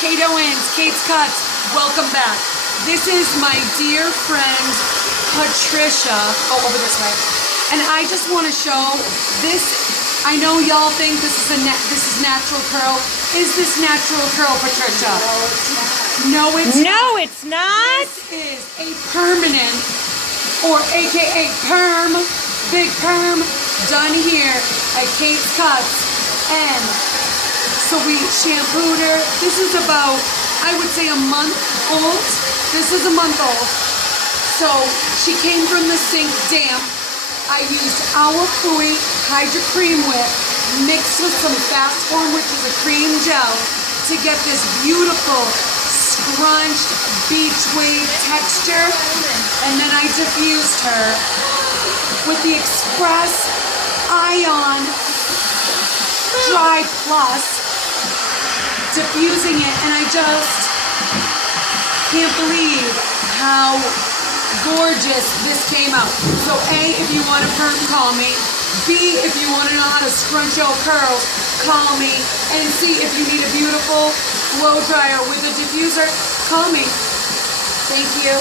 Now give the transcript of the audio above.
Kate's Cuts, welcome back. This is my dear friend Patricia. Oh, over this way. And I just want to show this. I know y'all think this is natural curl. Is this natural curl, Patricia? No, it's not. No, it's not. This is a permanent, or AKA perm, big perm, done here at Kate's Cuts. And so we shampooed her. This is about, I would say, a month old. This is a month old. So she came from the sink damp. I used our Fui Hydro Cream Whip mixed with some Fast Form, which is a cream gel, to get this beautiful scrunched beach wave texture. And then I diffused her with the Express Ion Dry Plus, diffusing it, and I just can't believe how gorgeous this came out. So A, if you want a perm, call me. B, if you want to know how to scrunch your curls, call me. And C, if you need a beautiful blow dryer with a diffuser, call me. Thank you.